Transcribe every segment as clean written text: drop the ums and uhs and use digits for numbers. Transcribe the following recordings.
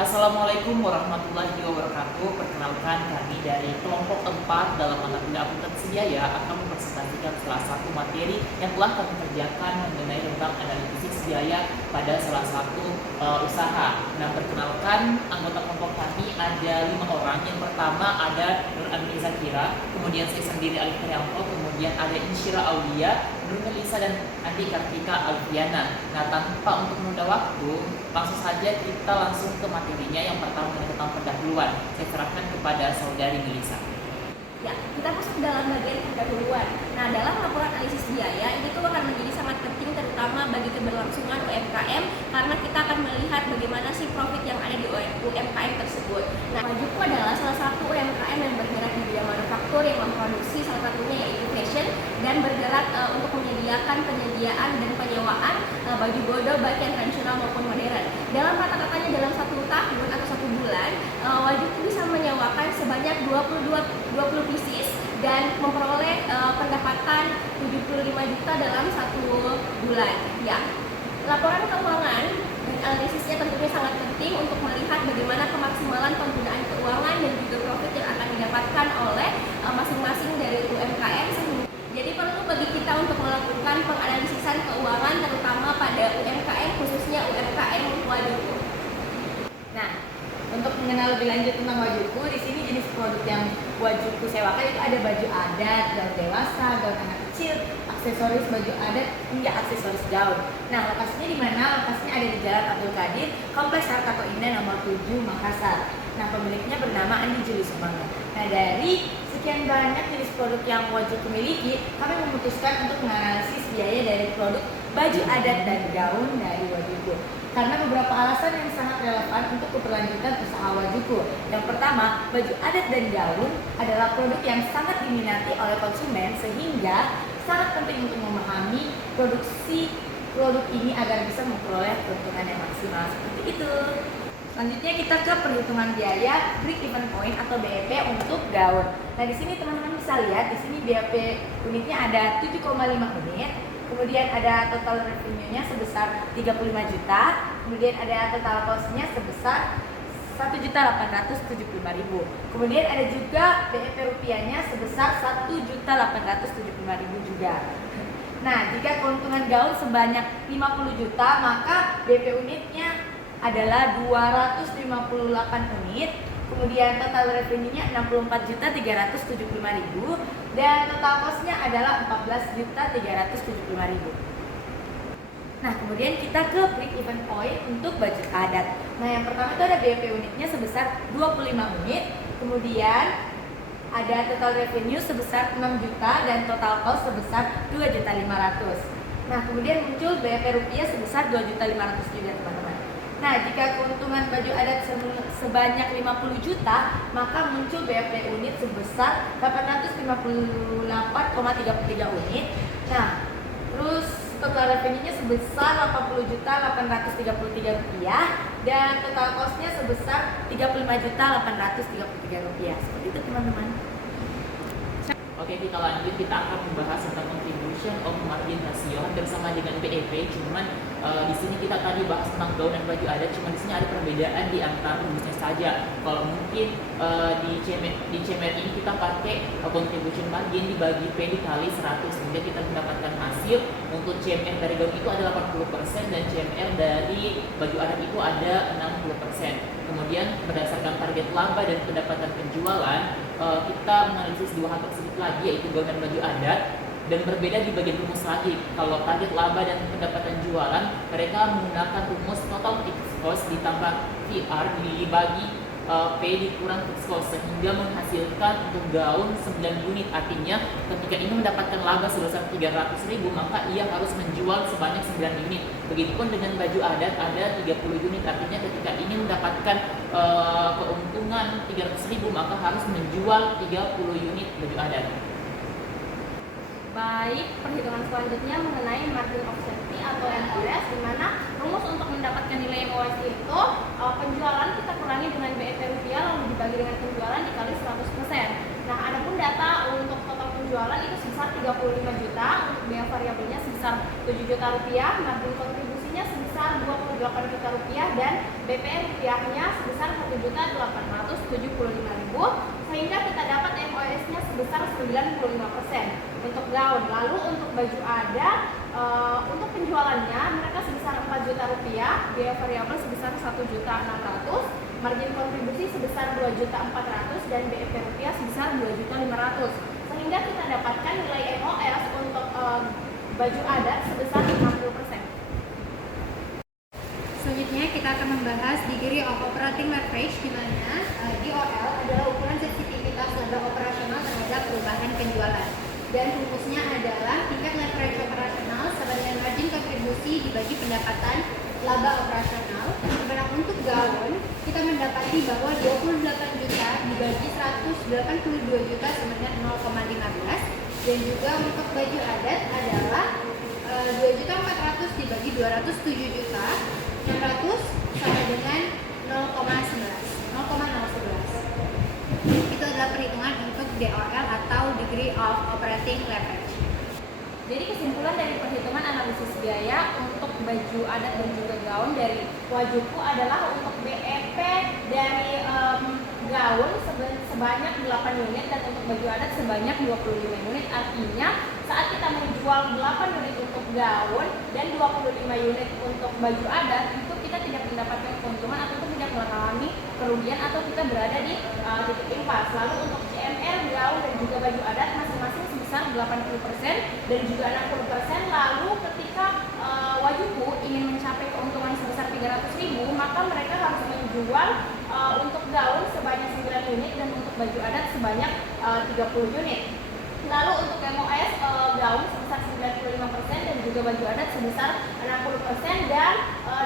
Assalamualaikum warahmatullahi wabarakatuh. Perkenalkan, kami dari kelompok 4 dalam mata kuliah akuntansi biaya akan mempresentasikan salah satu materi yang telah kami kerjakan mengenai tentang analisis biaya pada salah satu usaha. Nah, perkenalkan, anggota kelompok kami ada 5 orang. Yang pertama ada Nur Amini Zakira, kemudian saya sendiri Alif Priyanto, kemudian ada Insyira Aulia, Nur Melisa, dan Andi Kartika Alfiana. Nah, tanpa untuk menunda waktu, langsung saja kita langsung ke materinya. Yang pertama tentang pendahuluan. Saya serahkan kepada saudari Melisa. Ya, kita masuk ke dalam bagian pendahuluan. Nah, dalam laporan analisis biaya ini tuh akan menjadi sangat penting terutama bagi keberlangsungan UMKM karena kita akan melihat bagaimana sih profit yang ada di UMKM tersebut. Nah, Wajuku adalah salah satu UMKM yang bergerak di bidang manufaktur yang memproduksi salah satunya yaitu fashion dan bergerak untuk menyediakan penyediaan dan penyewaan baju bodo baik yang tradisional maupun modern. Dalam rata-ratanya dalam 1 tahun atau 1 bulan, Wajuku bisa menyewakan sebanyak 20 pieces dan memperoleh pendapatan 75 juta dalam 1 bulan. Ya, laporan keuangan dan analisisnya tentunya sangat penting untuk melihat bagaimana kemaksimalan penggunaan keuangan dan juga profit yang akan didapatkan oleh masing-masing dari UMKM. Jadi perlu bagi kita untuk melakukan penganalisisan keuangan terutama pada UMKM, khususnya UMKM Wajuku. Nah, untuk mengenal lebih lanjut tentang Wajuku, di sini jenis produk yang Wajuku sewakan itu ada baju adat, gaun dewasa, gaun anak kecil, aksesoris baju adat hingga aksesoris gaun. Nah, lokasinya di mana? Lokasinya ada di Jalan Abdul Qadir, Kompleks Harkato Indah nomor 7 Makassar. Nah, pemiliknya bernama Andi Juli Sumangga. Nah, dari sekian banyak jenis produk yang Wajuku miliki, kami memutuskan untuk menganalisis biaya dari produk baju adat dan gaun dari Wajuku karena beberapa alasan yang sangat relevan untuk keberlanjutan usaha Wajuku. Yang pertama, baju adat dan gaun adalah produk yang sangat diminati oleh konsumen sehingga sangat penting untuk memahami produksi produk ini agar bisa memperoleh keuntungan yang maksimal. Seperti itu. Selanjutnya kita ke perhitungan biaya break even point atau BEP untuk gaun. Nah, di sini teman-teman bisa lihat di sini BEP unitnya ada 7,5 unit. Kemudian ada total revenue-nya sebesar 35 juta. Kemudian ada total cost-nya sebesar 1.875.000. Kemudian ada juga BEP rupiahnya sebesar 1.875.000 juga. Nah, jika keuntungan gaun sebanyak 50 juta, maka BEP unitnya adalah 258 unit. Kemudian total revenue-nya 64.375.000 dan total cost-nya adalah 14.375.000. Nah, kemudian kita ke break even point untuk budget adat. Nah, yang pertama itu ada BEP unitnya sebesar 25 unit. Kemudian ada total revenue sebesar 6 juta dan total cost sebesar 2.500.000. Nah, kemudian muncul BEP rupiah sebesar 2.500.000 juga, teman-teman. Nah, jika keuntungan baju adat sebanyak 50 juta, maka muncul BEP unit sebesar 858,33 unit. Nah, terus total revenue-nya sebesar 80.833 rupiah dan total cost-nya sebesar 35.833 rupiah. Seperti itu, teman-teman. Oke, kita lanjut. Kita akan membahas tentang contribution of margin ratio bersama dengan BEP. Cuman di sini kita tadi bahas tentang gaun dan baju adat. Cuman di sini ada perbedaan di antara rumusnya saja. Kalau mungkin di CMR ini kita pakai contribution margin dibagi P dikali 100 sehingga kita mendapatkan hasil untuk CMR dari gaun itu ada 80% dan CMR dari baju adat itu ada 60%. Kemudian berdasarkan target laba dan pendapatan penjualan, kita menganalisis dua hal tersebut lagi, yaitu gaun dan baju adat, dan berbeda di bagian rumus lagi. Kalau target laba dan pendapatan jualan, mereka menggunakan rumus total fixed cost ditambah VR dibagi P dikurang fixed cost sehingga menghasilkan untuk gaun 9 unit. Artinya ketika ini mendapatkan laba sebesar 300.000, maka ia harus menjual sebanyak 9 unit. Begitupun dengan baju adat ada 30 unit. Artinya ketika ini mendapatkan keuntungan 300.000, maka harus menjual 30 unit baju adat. Baik, perhitungan selanjutnya mengenai margin of safety atau MOS, di mana rumus untuk mendapatkan nilai MOS itu penjualan kita kurangi dengan BEP rupiah lalu dibagi dengan penjualan dikali 100%. Nah, adapun data untuk total penjualan itu sebesar 35 juta, untuk biaya variabelnya sebesar 7 juta rupiah, margin kontribusinya sebesar sebesar 28 juta rupiah dan BPR rupiahnya sebesar 1.875.000, sehingga kita dapat MOS-nya sebesar 95% untuk gaun. Lalu untuk baju adat, untuk penjualannya mereka sebesar 4 juta rupiah, biaya variabel sebesar 1.600.000, margin kontribusi sebesar 2.400.000 dan BEP rupiah sebesar 2.500.000, sehingga kita dapatkan nilai MOS untuk baju adat sebesar 50%. Selanjutnya kita akan membahas degree of operating leverage, di mana DOL adalah ukuran sensitivitas laba operasional terhadap perubahan penjualan, dan rumusnya adalah tingkat leverage operasional sama dengan margin kontribusi dibagi pendapatan laba operasional. Dimana untuk gaun kita mendapati bahwa 28 juta dibagi 182 juta sama dengan 0,15, dan juga untuk baju adat adalah 2.400.000 dibagi 207 juta 600 sama dengan 0,11. Itu adalah perhitungan untuk DOL atau degree of operating leverage. Jadi kesimpulan dari perhitungan analisis biaya untuk baju adat dan juga gaun dari Wajuku adalah untuk BEP dari gaun sebanyak 8 unit dan untuk baju adat sebanyak 25 unit. Artinya saat kita menjual 8 unit untuk gaun dan 25 unit untuk baju adat, itu kita tidak mendapatkan keuntungan atau tidak mengalami kerugian atau kita berada di titik impas. Lalu untuk CMR, gaun dan juga baju adat masing-masing sebesar 80% dan juga 60%. Lalu ketika Wajuku ingin mencapai keuntungan sebesar 300.000, maka mereka harus menjual untuk gaun sebanyak 9 unit dan untuk baju adat sebanyak 30 unit. Lalu untuk MOS gaun sebesar 95% dan juga baju adat sebesar 60%, dan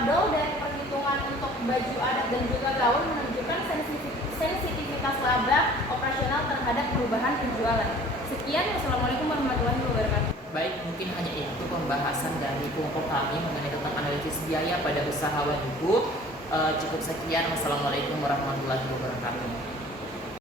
DOL dari perhitungan untuk baju adat dan juga gaun menunjukkan sensitivitas laba operasional terhadap perubahan penjualan. Sekian, wassalamualaikum warahmatullahi wabarakatuh. Baik, mungkin hanya itu pembahasan dari kelompok kami mengenai tentang analisis biaya pada usaha Wajuku. Cukup sekian, wassalamualaikum warahmatullahi wabarakatuh.